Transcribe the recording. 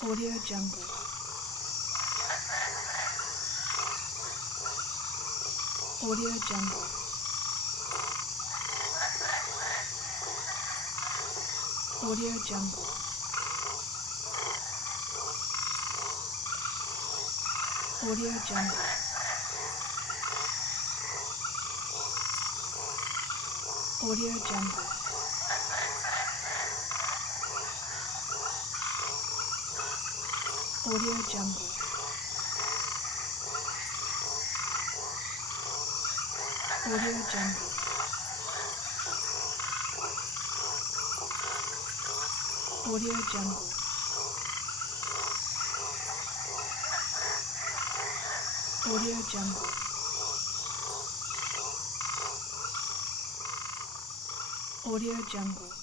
Audio Jungle. Audio Jungle. Audio Jungle. Audio Jungle. Audio Jungle. Audio Jungle. Audio Jungle. Audio Jungle. Audio Jungle. Audio Jungle.